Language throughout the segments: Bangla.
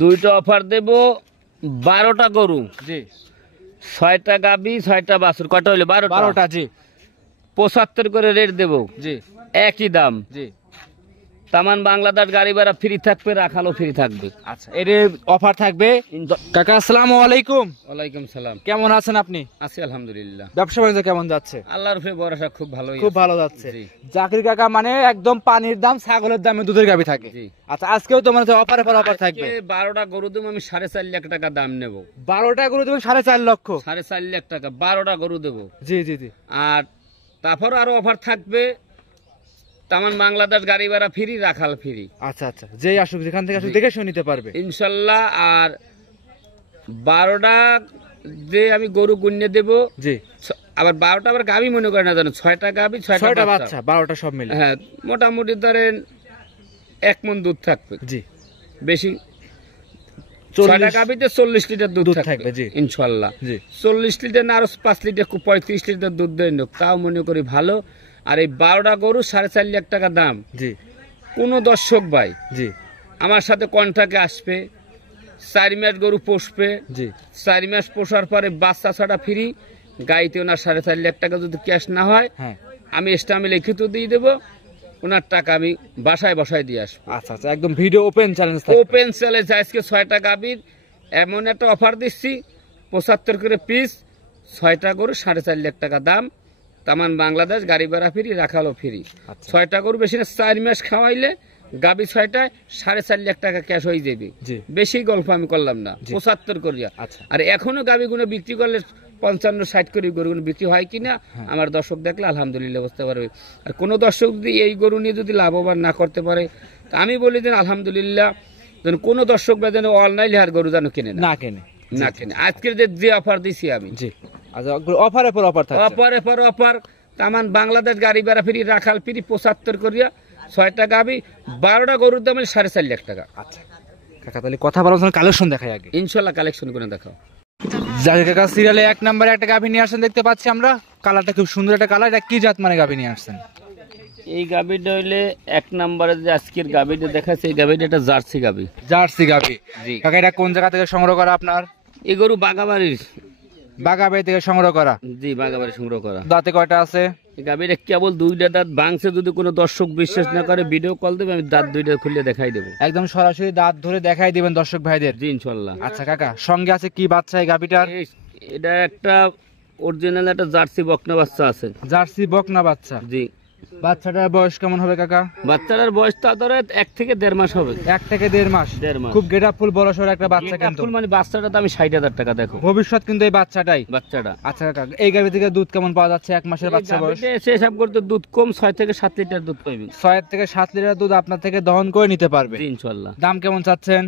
দুইটা অফার দেব, 12টা গরু জি, 6টা গাবি 6টা বাছুর। কয়টা হইলো? 12টা। জি 75 করে রেট দেব, জি একই দাম। জি। তামান বাংলাদেশ গাড়ি ভাড়া ফ্রি থাকবে, রাখালও ফ্রি থাকবে। আচ্ছা, এর অফার থাকবে। কাকা আসসালামু আলাইকুম। ওয়ালাইকুম সালাম। কেমন আছেন আপনি? আছি আলহামদুলিল্লাহ। ব্যবসা বাণিজ্য কেমন যাচ্ছে? আল্লাহর উপরে ভরসা, খুব ভালোই। খুব ভালো যাচ্ছে। জি। জাকির কাকা মানে একদম পানির দাম ছাগলের দামে দুধের গাবি থাকে। জি। আচ্ছা, আজকেও তো মানে অফারে পর অফার থাকবে। 12টা গরু দেবো আমি 4.5 লাখ টাকা দাম নেব। 12টা গরু দেবেন 4.5 লক্ষ। 4.5 লাখ টাকা 12টা গরু দেবো। জি জি জি। আর তারপর আরো অফার থাকবে, তামান বাংলাদেশ গাড়ি ভাড়া ফ্রি, রাখাল ফ্রি। আচ্ছা আচ্ছা, যেই আসুক যেখান থেকে আসুক দেখে শুনে নিতে পারবে ইনশাল্লাহ। আর 12টা যে আমি গরু গুণে দেব। জি। আবার 12টা আবার গাবি মনে করে না, জানো 6টা গাবি 6টা বাচ্চা, 12টা সব মিলে। হ্যাঁ, মোটামুটি ধরেন 1 মণ দুধ থাকবে। জি। বেশি 6টা গাবিতে 40 লিটার দুধ থাকবে। জি ইনশাল্লাহ। জি। 40 লিটার না আরো 5 লিটার 35 লিটার দুধ দেয় না, তাও মনে করি ভালো। আর এই 12টা গরু 4.5 লাখ টাকা দাম। জি। কোনো দর্শক ভাই জি আমার সাথে কন্ট্রাক্টে আসবে, 4 মাস গরু পোষবে। জি। 4 মাস পোষার পরে বাচ্চা ছাড়া ফ্রি, গাইতে ওনার 4.5 লাখ টাকা যদি ক্যাশ না হয়, হ্যাঁ, আমি স্টামে লিখিত দিয়ে দেবো, ওনার টাকা আমি বাসায় বসায় দিয়ে আসবো। আচ্ছা আচ্ছা, একদম video open challenge. Open challenge. আজকে 6টা গাবির এমন একটা অফার দিচ্ছি, 75 করে পিস, 6টা গরু 4.5 লাখ টাকা দাম। তামান বাংলাদেশ গাড়ি ভাড়া ফ্রি, রাখালো ফ্রি। 6টা গরু বেশি না, 4 মাস খাওয়াইলে গাবি 6টায় 4.5 লাখ টাকা ক্যাশ হয়ে যাবে। বেশি গল্প আমি করলাম না, 75 করিয়া। আর এখনো গাবি গুলো বিক্রি করলে 55-60 করে গরুগুলো বিক্রি হয় কিনা আমার দর্শক দেখলে আলহামদুলিল্লাহ বুঝতে পারবে। আর কোনো দর্শক যদি এই গরু নিয়ে যদি লাভবান না করতে পারে, তা আমি বলি যে আলহামদুলিল্লাহ, যেন কোনো দর্শক বা যেন অনলাইন আর গরু যেন কেনে না কেনে। আজকের যে অফার দিছি আমি, অফারে পর অফার থাকছে। অফারে পর অফার, তামান বাংলাদেশ গাড়ি ভাড়া ফ্রি, রাখাল ফ্রি, 75 করিয়া 6টা গাবি, 12টা গরুর দাম 4.5 লাখ টাকা। আচ্ছা কাকা, তাহলে কথা বলার জন্য কালেকশন দেখাই আগে। ইনশাল্লাহ কালেকশন করে দেখাও। জাকির কাকা সিরিয়ালে 1 নম্বরে একটা গাভী নিয়ে আসছেন দেখতে পাচ্ছি আমরা। কালারটা খুব সুন্দর একটা কালার। এটা কি জাত মানে গাভী নিয়ে আসছেন? এই গাভীটা হইলে 1 নম্বরে যে আজকের গাভীটা দেখাচ্ছে, এই গাভীটা একটা জার্সি গাভী। জার্সি গাভী। জি কাকা, এটা কোন জায়গা থেকে সংগ্রহ করা আপনার? এই গরু বাগাবাড়ির থেকে সংগ্রহ করা। জি, বাগাবাড়ি সংগ্রহ করা। দাঁতে কয়টা আছে? এই গাভীটা কেবল 2টা দাঁত ভাঙছে। যদি কোনো দর্শক বিশ্বাস না করে ভিডিও কল দেবে, আমি দাঁত 2টা খুলে দেখাই দেবো। একদম সরাসরি দাঁত ধরে দেখাই দিবেন দর্শক ভাইদের। জি ইনশাল্লাহ। আচ্ছা কাকা, সঙ্গে আছে কি বাচ্চা এই গাভীটার? এটা একটা অরিজিনাল একটা জার্সি বকনা বাচ্চা আছে। জার্সি বকনা বাচ্চা। জি। বাচ্চাটার বয়স কেমন হবে কাকা? বাচ্চাটার বয়স তো ধরে 1 থেকে 1.5 মাস হবে। 1 থেকে 1.5 মাস। খুব গেটআপফুল বড় সড় একটা বাচ্চা। কিন্তু মানে বাচ্চাটা তো আমি 60,000 টাকা। দেখো ভবিষ্যৎ কিন্তু এই বাচ্চাটাই। আচ্ছা কাকা, এই গাভী থেকে দুধ কেমন পাওয়া যাচ্ছে? 1 মাসের বাচ্চা বয়স। হিসাব করতে দুধ কম, 6 থেকে 7 লিটার দুধ পাইবে। 6 থেকে 7 লিটার দুধ আপনার থেকে দহন করে নিতে পারবে ইনশাআল্লাহ। দাম কেমন চাচ্ছেন?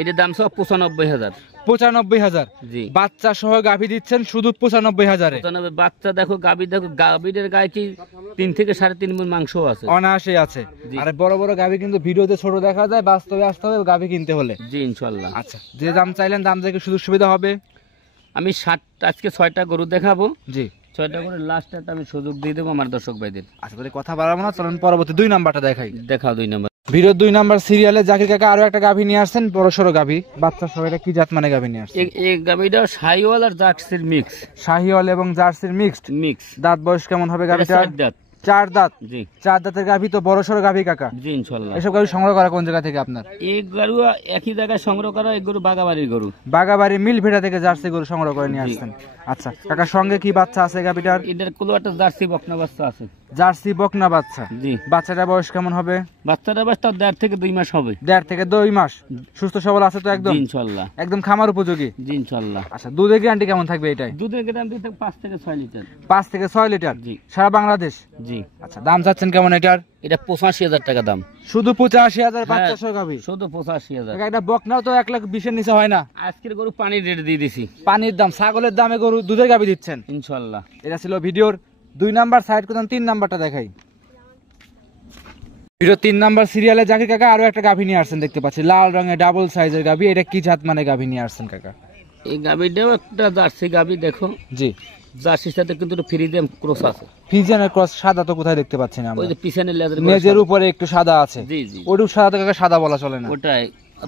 এটার দাম সব 95,000। 95,000? জি। বাচ্চা সহ গাভী দিচ্ছেন শুধু 95,000-এ? 95। বাচ্চা দেখো, গাভীর গায়ে কি 3 থেকে 3.5 মণ মাংস আছে, অনায়াসে আছে। আর বড় বড় গাভী কিন্তু ভিডিওতে ছোট দেখা যায়, বাস্তবে আসতে হবে গাভী কিনতে হলে। জি ইনশাআল্লাহ। আচ্ছা, যে দাম চাইলেন দাম থেকে সুযোগ সুবিধা হবে। আমি আজকে 6টা গরু দেখাবো। জি। 6টা করে লাস্টটা আমি সুযোগ দিয়ে দেবো আমার দর্শক ভাইদের। আচ্ছা, তাহলে কথা বাড়াবো না, চলুন পরবর্তী 2 নাম্বারটা দেখাই। দেখাও 2 নাম্বার। ভিডিও 2 নাম্বার সিরিয়ালে জাকির কাকা আরো একটা গাভী নিয়ে আসছেন, বড় সড়ো গাভী, বাচ্চা সহ। এটা কি জাত মানে গাভী নিয়ে আসছেন? এই গাভীটা শাহিওয়াল আর জার্সির মিক্স। শাহিওয়াল এবং জার্সির মিক্স। দাঁত বয়স কেমন হবে গাভীটার? 4 দাঁত। 4 দাঁত। জি। 4 দাঁতের গাভী তো বড় সড়ো গাভী কাকা। জি ইনশাআল্লাহ। এসব গাভী সংগ্রহ করা কোন জায়গা থেকে আপনার? এই গরু একই জায়গায় সংগ্রহ করা। এই গরু বাগাবাড়ির গরু। বাগাবাড়ি মিল ভেড়া থেকে জার্সি গরু সংগ্রহ করে নিয়ে আসছেন। আচ্ছা কাকা, সঙ্গে কি বাচ্চা আছে গাভীটার? এটার কোলো একটা জার্সি বকনা বাচ্চা আছে। জার্সি বকনা বাচ্চা। জি। বাচ্চাটার বয়স কেমন হবে? বাচ্চাটার বয়স তো 1.5 থেকে 2 মাস হবে। 1.5 থেকে 2 মাস। সুস্থ সবল আছে তো একদম? ইনশাআল্লাহ। একদম খামার উপযোগী? জি ইনশাআল্লাহ। আচ্ছা, দুধের গ্যারান্টি কেমন থাকবে এটাই? দুধের গ্যারান্টি 5 থেকে 6 লিটার। 5 থেকে 6 লিটার? জি। সারা বাংলাদেশ? জি। আচ্ছা, দাম চাচ্ছেন কেমন এটার? এটা 85,000 টাকা দাম। শুধু 85,000 বাচ্চা সহ গাভী? শুধু 85,000। এটা বকনাও তো 1,20,000 নিচে হয় না? আজকের গরু পানির রেট দিয়ে দিছি। পানির দাম, ছাগলের দামে গরু দুধের গাভী দিচ্ছেন ইনশাআল্লাহ। এটা ছিল ভিডিওর 2 নাম্বার। সাইড করুন, 3 নাম্বারটা দেখাই। ভিডিও 3 নাম্বার সিরিয়ালে জাকির কাকা আরো একটা গাভী নিয়ে আসছেন দেখতে পাচ্ছি, লাল রঙের ডাবল সাইজের গাভী। এটা কি জাত মানে গাভী নিয়ে আসছেন কাকা? এই গাভীটাও একটা জার্সি গাভী। দেখো। জি। জার্সির সাথে কিন্তু ফ্রিজিয়ান ক্রস আছে। ফ্রিজিয়ানের ক্রস। সাদা তো কোথায় দেখতে পাচ্ছি না আমরা? ওই যে পিছনের লেজের উপরে একটু সাদা আছে। জি জি। ওইটুকু সাদা তো কাকা সাদা বলা চলে না। ওটাই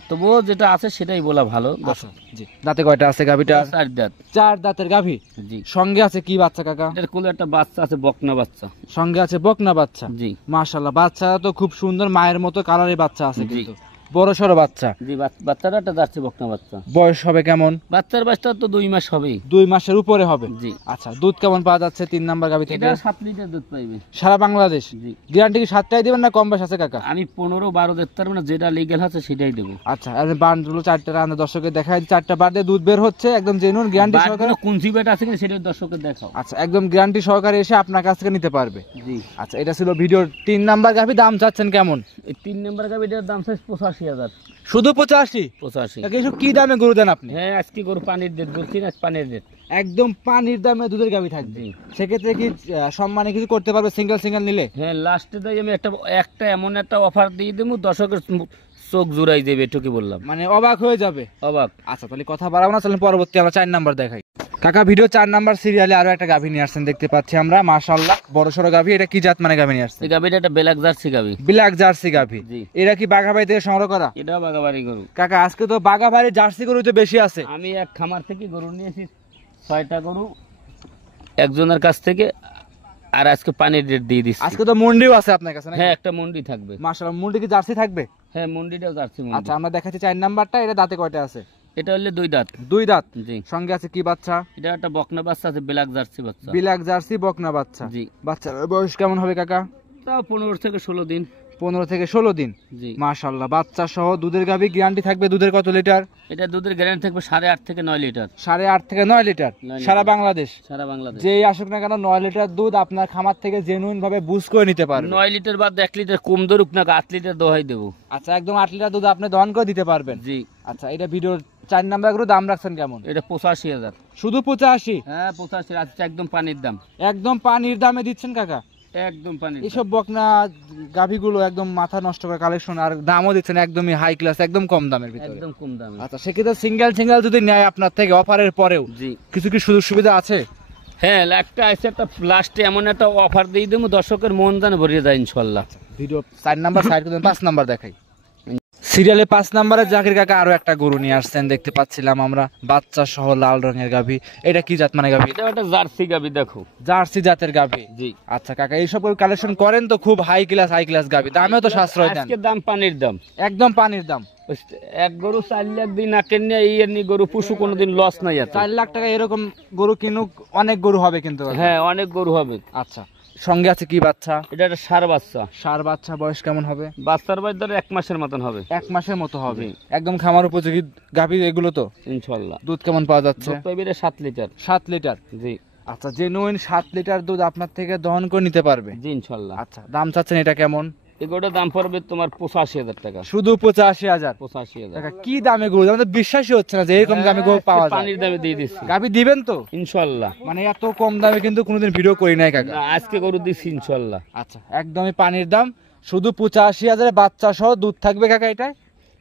তবুও যেটা আছে সেটাই বলা ভালো। আচ্ছা জি, দাঁতে কয়টা আছে গাভীটা? 4 দাঁত। 4 দাঁতের গাভী। জি। সঙ্গে আছে কি বাচ্চা কাকা? এটার কোলে একটা বাচ্চা আছে, বকনা বাচ্চা। সঙ্গে আছে বকনা বাচ্চা। জি। মাশাআল্লাহ, বাচ্চাটা তো খুব সুন্দর, মায়ের মতো কালারের বাচ্চা আছে জি। কিন্তু বড় সড়ো বাচ্চা। জি, বাচ্চাটা একটা যাচ্ছে বকনা বাচ্চা। বয়স হবে কেমন? বাচ্চার বয়সটা তো 2 মাস হবেই। 2 মাসের উপরে হবে। জি। আচ্ছা, দুধ কেমন পাওয়া যাচ্ছে 3 নাম্বার গাভী থেকে? এটা 7 লিটার দুধ পাইবে সারা বাংলাদেশ। জি। গ্যারান্টি কি 7টাই দিবেন না কম বেশ আছে কাকা? আমি 15-12 দিতে পারবো না, যেটা লিগ্যাল আছে সেটাই দেবো। আচ্ছা, আর বানগুলো 4টা রান্না দর্শকের দেখায়, 4টা বার দিয়ে দুধ বের হচ্ছে একদম জেনুইন গ্যারান্টি সহকারে। কোন সিবেট আছে কিনা সেটা দর্শকদের দেখাও। আচ্ছা, একদম গ্যারান্টি সহকারে এসে আপনার কাছ থেকে নিতে পারবে। জি। আচ্ছা, এটা ছিল ভিডিওর 3 নাম্বার গাভী। দাম চাচ্ছেন কেমন? এই 3 নাম্বার গাভিটার দাম চাই 85,000। শুধু 85? 85। কাকা এসব কি দামে গরু দেন আপনি? হ্যাঁ, আজকে গরু পানির ডেট বলছি না, পানির ডেট। একদম পানির দামে দুধের গাভী থাকবে। জি। সেক্ষেত্রে কি সম্মানে কিছু করতে পারবে সিঙ্গেল নিলে? হ্যাঁ, লাস্টে তাই আমি একটা এমন একটা অফার দিয়ে দেবো, দর্শকের চোখ জুড়াই দেবে, এটুকু বললাম। মানে অবাক হয়ে যাবে। অবাক। আচ্ছা, তাহলে কথা বাড়াবো না, চলেন পরবর্তী আমরা 4 নাম্বার দেখাই। কাকা ভিডিও 4 নাম্বার সিরিয়ালে আরো একটা গাভী নিয়ে আসছেন দেখতে পাচ্ছি আমরা, মাশাআল্লাহ বড় সড়ো গাভী। এটা কি জাত মানে গাভী নিয়ে আসছেন? এই গাভিটা একটা ব্ল্যাক জার্সি গাভি। ব্ল্যাক জার্সি গাভী। জি। এরা কি বাঘাবাড়ি থেকে সংগ্রহ করা? এটাও বাগাবাড়ি গরু। কাকা আজকে তো বাঘাবাড়ি জার্সি গরু তো বেশি আছে। আমি এক খামার থেকে গরু নিয়েছি 6টা গরু একজনের কাছ থেকে, আর আজকে পানির ডেট দিয়ে দিচ্ছি। আজকে তো মন্ডিও আছে আপনার কাছে নাকি? হ্যাঁ, একটা মন্ডি থাকবে। মাশাআল্লাহ, মন্ডি কি জার্সি থাকবে? হ্যাঁ, মন্ডিটাও জার্সি মন্ডি। আচ্ছা, আমরা দেখাচ্ছি 4 নাম্বারটা। এটা দাঁতে কয়টা আছে? এটা হলে 2 দাঁত। 2 দাঁত। জি। সঙ্গে আছে কি বাচ্চা? এটা একটা বকনা বাচ্চা আছে, ব্ল্যাক জার্সি বাচ্চা। ব্ল্যাক জার্সি বকনা বাচ্চা। জি। বাচ্চার বয়স কেমন হবে কাকা? তাও 15 থেকে 16 দিন। 15 থেকে 16 দিন। জি। মাশাআল্লাহ, বাচ্চা সহ দুধের গাভী। গ্যারান্টি থাকবে দুধের কত লিটার? এটা দুধের গ্যারান্টি থাকবে 8.5 থেকে 9 লিটার। 8.5 থেকে 9 লিটার 9 লিটার। সারা বাংলাদেশ। সারা বাংলাদেশ যেই আসুক না কেন 9 লিটার দুধ আপনার খামার থেকে জেনুইন ভাবে বুঝ করে নিতে পারবে। 9 লিটার বাদ 1 লিটার কম ধরুক না, 8 লিটার দোহাই দেবো। আচ্ছা, একদম 8 লিটার দুধ আপনি দহন করে দিতে পারবেন। জি। আচ্ছা, এটা ভিডিওর 4 নাম্বার করে দাম রাখছেন কেমন? এটা 85,000। শুধু 85? হ্যাঁ, 85। আচ্ছা, একদম পানির দাম। একদম পানির দামে দিচ্ছেন কাকা? একদম পানির এসব বকনা গাভীগুলো একদম মাথা নষ্ট করে কালেকশন, আর দামও দিচ্ছেন একদমই হাই ক্লাস, একদম কম দামের দাম। ভিতরে। একদম কম দামে। আচ্ছা, সেক্ষেত্রে সিঙ্গেল যদি নেয় আপনার থেকে অফারের পরেও জি। কিছু কি সুযোগ সুবিধা আছে? হ্যাঁ, একটা আছে, একটা লাস্টে এমন একটা অফার দিয়ে দেবো, দর্শকের মন দান ভরিয়ে যায় ইনশাল্লাহ। ভিডিও 4 নাম্বার সাইড করে 5 নাম্বার দেখাই। সিরিয়ালে 5 নাম্বারে জাকির কাকা আরো একটা গরু নিয়ে আসছেন দেখতে পাচ্ছিলাম আমরা, বাচ্চা সহ লাল রঙের গাভী। এটা কি জাত মানে গাভী? এটা একটা জার্সি গাভি, দেখো। জার্সি জাতের গাভী। জি। আচ্ছা কাকা, এইসব কালেকশন করেন তো খুব হাই ক্লাস গাভী, দামেও তো সাশ্রয় দেন। আজকে দাম পানির দাম। একদম পানির দাম। এক গরু 4 লাখ দিন না কেন, এই এমনি গরু পুষু কোনোদিন লস নাই। 4 লাখ টাকা এরকম গরু কিনুক, অনেক গরু হবে কিন্তু। হ্যাঁ, অনেক গরু হবে। আচ্ছা, সঙ্গে আছে কি বাচ্চা? এটা একটা ষাঁড় বাচ্চা। ষাঁড় বাচ্চা, বয়স কেমন হবে? বাচ্চার বয়স ধরো 1 মাসের মতন হবে। 1 মাসের মতো হবে। জি। একদম খামার উপযোগী গাভী এগুলো তো ইনশাআল্লাহ। দুধ কেমন পাওয়া যাচ্ছে? দুধ পাইবে 7 লিটার। 7 লিটার। জি। আচ্ছা, জেনুইন 7 লিটার দুধ আপনার থেকে দহন করে নিতে পারবে। জি, ইনশাআল্লাহ। আচ্ছা, দাম চাচ্ছেন এটা কেমন? এগুলোর দাম পড়বে তোমার 85,000 টাকা। শুধু 85,000 85,000 টাকা? কি দামে গরু, আমাদের বিশ্বাসই হচ্ছে না যে এরকম দামে গরু পাওয়া যায়। পানির দামে দিয়ে দিচ্ছি। গাভী দিবেন তো ইনশাআল্লাহ। মানে এত কম দামে কিন্তু কোনোদিন ভিডিও করি নাই কাকা। না, আজকে গরু দিচ্ছি ইনশাআল্লাহ। আচ্ছা, একদমই পানির দাম। শুধু 85,000 বাচ্চা সহ দুধ থাকবে কাকা এটা?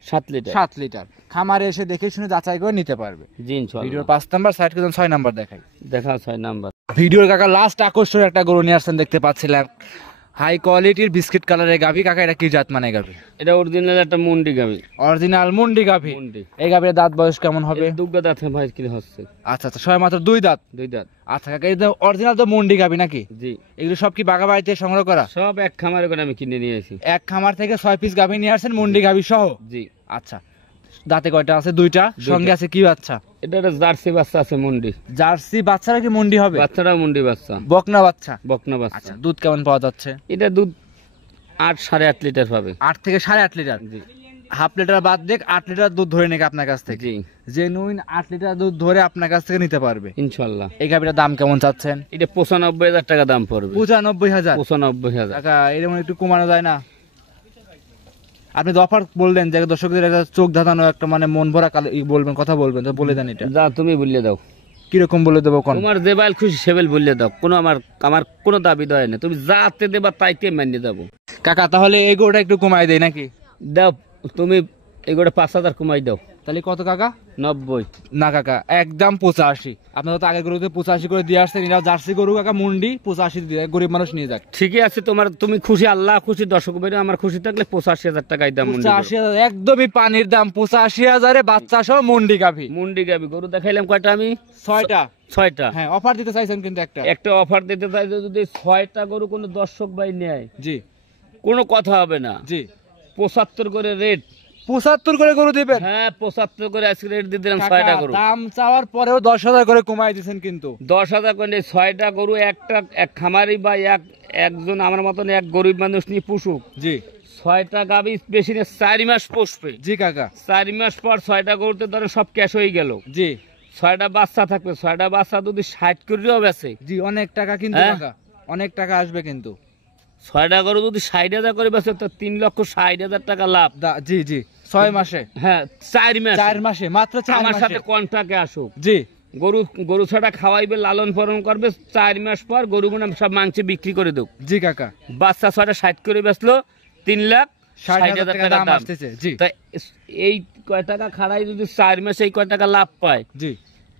7 লিটার। 7 লিটার। খামারে এসে দেখে শুনে যাচাই করে নিতে পারবে। জি, ইনশাআল্লাহ। ভিডিওর 5 নাম্বার সাইড করে 6 নাম্বার দেখাই। দেখা 6 নাম্বার। ভিডিওর কাকা লাস্ট আকর্ষণ একটা গরু নিয়ে আসছেন দেখতে পাচ্ছিলাম, হাই কোয়ালিটির বিস্কিট কালারের গাভী। কাকা এটা কি জাত মানে গাভী? এটা অরিজিনাল একটা মুন্ডি গাভি। অরিজিনাল মুন্ডি গাভী। মুন্ডি। এই গাভীর দাঁত বয়স কেমন হবে? দুগ্গা দাঁত ভাই কি হচ্ছে। আচ্ছা আচ্ছা, সবাই মাত্র 2 দাঁত। 2 দাঁত। আচ্ছা কাকা, এটা অরিজিনাল তো মুন্ডি গাভী নাকি? জি। এগুলো সব কি বাগাবাড়িতে সংগ্রহ করা? সব এক খামারে করে আমি কিনে নিয়ে এসেছি। এক খামার থেকে 6 পিস গাভী নিয়ে আসছেন মুন্ডি গাভী সহ? জি। আচ্ছা, দাঁতে কয়টা আছে? 2টা। সঙ্গে আছে কি বাচ্চা? এটা একটা জার্সি বাচ্চা আছে মুন্ডি। জার্সি বাচ্চারা কি মুন্ডি হবে? বাচ্চাটাও মুন্ডি বাচ্চা। বকনা বাচ্চা। বকনা বাচ্চা। আচ্ছা, দুধ কেমন পাওয়া যাচ্ছে? এটা দুধ 8-8.5 লিটার পাবে। 8 থেকে 8.5 লিটার। জি। হাফ লিটার বাদ দেখ 8 লিটার দুধ ধরে নেবে আপনার কাছ থেকে। জি। জেনুইন 8 লিটার দুধ ধরে আপনার কাছ থেকে নিতে পারবে ইনশাআল্লাহ। এই গাভীটার দাম কেমন চাচ্ছেন? এটা 95,000 টাকা দাম পড়বে। 95,000? 95,000 টাকা এরকম একটু কমানো যায় না? আপনি তো অফার বললেন যে দর্শকদের একটা চোখ ধাঁধানো একটা মানে মন ভরা বলবেন, কথা বলবেন, তো বলে দেন এটা। যা তুমি বললে দাও। কিরকম বলে দেবো কোন? তোমার যে বাইল খুশি সেবেল বললে দাও, কোনো আমার কোনো দাবি দেয় না, তুমি যাতে দেবা তাইতে মানিয়ে যাবো। কাকা তাহলে এগোটা একটু কমাই দেয় নাকি? দাও তুমি এগুলো 5,000 কমাই দাও। তাহলে কত কাকা? 90 না কাকা, একদম 85। আপনারা তো আগের গরুতে 85 করে দিয়ে আসছেন, এরা জার্সি গরু কাকা, মুন্ডি 85 দিয়ে গরিব মানুষ নিয়ে যাক। ঠিকই আছে, তুমি খুশি, আল্লাহ খুশি, দর্শক ভাই আমার খুশি থাকলে 85,000 টাকায় দাম। 85,000 একদমই পানির দাম। 85,000 বাচ্চা সহ মুন্ডি গাভী। গরু দেখাইলাম কয়টা আমি? 6টা। হ্যাঁ, অফার দিতে চাইছেন কিন্তু একটা অফার দিতে চাই, যদি 6টা গরু কোনো দর্শক ভাই নেয়, জি কোনো কথা হবে না। জি 75 করে রেট। 75 করে গরু দিবেন? হ্যাঁ 75 করে আজকে রেট দিয়ে দিলাম 6টা গরু। দাম চাওয়ার পরেও 10,000 করে কমাই দিয়েছেন কিন্তু। 10,000 করে 6টা গরু, এক খামারি বা একজন আমার মতন এক গরিব মানুষ নিয়ে পুষুক। জি 6টা গাভী বেশি না 4 মাস পুষবে। জি কাকা, 4 মাস পর 6টা গরুতে ধরে সব ক্যাশ হয়ে গেল। জি 6টা বাচ্চা থাকবে, 6টা বাচ্চা যদি 60 করেও বেচে, জি অনেক টাকা কিন্তু কাকা, অনেক টাকা আসবে কিন্তু। 6টা গরু যদি 60,000 করে বেচে তো 3,60,000 টাকা লাভ। জি জি 6 মাসে। হ্যাঁ 4 মাসে মাত্র 4 মাসে। আমার সাথে কন্ট্রাক্টে আসুক। জি গরু ছাড়া খাওয়াইবে, লালন পালন করবে, 4 মাস পর গরুগুলো সব মাংস বিক্রি করে দেব। জি কাকা, বাচ্চা 6টা 60 করে বেচলো, 3,60,000 টাকা দাম আসতেছে। জি তাই এই কয় টাকা খাড়াই যদি 4 মাসে এই কয় টাকা লাভ পায়, জি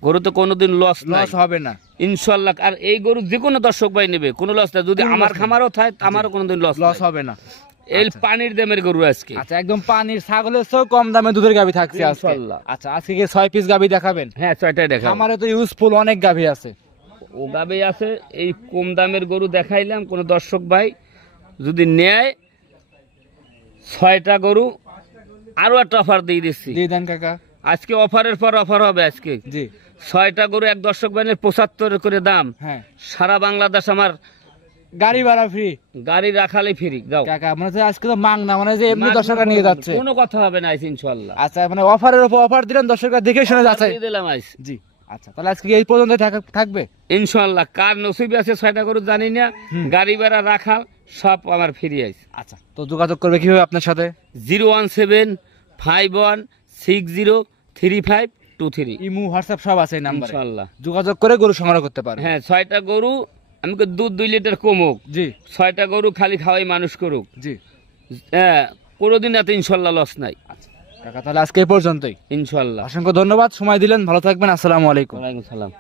গরু তো কোনোদিন লস হবে না ইনশাআল্লাহ। আর এই গরু যে কোনো দর্শক ভাই নেবে, কোনো লস না। যদি আমার খামারও থাকে, আমারও কোনোদিন লস হবে না। এই পানির দামের গরু আজকে। আচ্ছা, একদম পানির, ছাগলের চেয়েও কম দামে দুধের গাভী থাকছে আজকে। আচ্ছা, আজকে কি 6 পিস গাভী দেখাবেন? হ্যাঁ 6টাই দেখাবো। আমারে তো ইউজফুল অনেক গাভী আছে। ও গাভী আছে, এই কম দামের গরু দেখাইলাম। কোন দর্শক ভাই যদি নেয় 6টা গরু, আরো একটা অফার দিয়ে দিচ্ছি। দিয়ে দেন কাকা। আজকে অফারের পর অফার হবে আজকে। জি 6টা গরু এক দর্শক ভাইয়ের 75 করে দাম। হ্যাঁ, সারা বাংলাদেশ আমার গাড়ি ভাড়া ফ্রি, গাড়ি রাখালে ফ্রি। দাও কাকা, মানে আজকে তো মাং না, মানে যে এমনি দর্শকরা নিয়ে যাচ্ছে, কোনো কথা হবে না ইনশাআল্লাহ। আচ্ছা, মানে অফারের উপর অফার দিলেন, দর্শকরা দেখে শুনে যাচ্ছে দিলাম আইস। জি আচ্ছা, তাহলে আজকে এই পর্যন্ত থাকবে ইনশাআল্লাহ। কার নসিবে আছে 6টা গরু জানি না, গাড়ি ভাড়া রাখা সব আমার ফ্রি আইস। আচ্ছা, তো যোগাযোগ করবে কিভাবে আপনার সাথে? 01751603523। ইমো হোয়াটসঅ্যাপ সব আছে এই নম্বরে, ইনশাআল্লাহ যোগাযোগ করে গরু সংগ্রহ করতে পারবে। হ্যাঁ 6টা গরু আমি দুধ 2 লিটার কমুক। জি 6টা গরু খালি খাওয়াই মানুষ করুক। জি হ্যাঁ, কোনোদিন এত ইনশাআল্লাহ লস নাই। আচ্ছা কাকা, তাহলে আজকে এই পর্যন্তই ইনশাআল্লাহ। অসংখ্য ধন্যবাদ, সময় দিলেন, ভালো থাকবেন, আসসালামু আলাইকুম। ওয়ালাইকুম সালাম।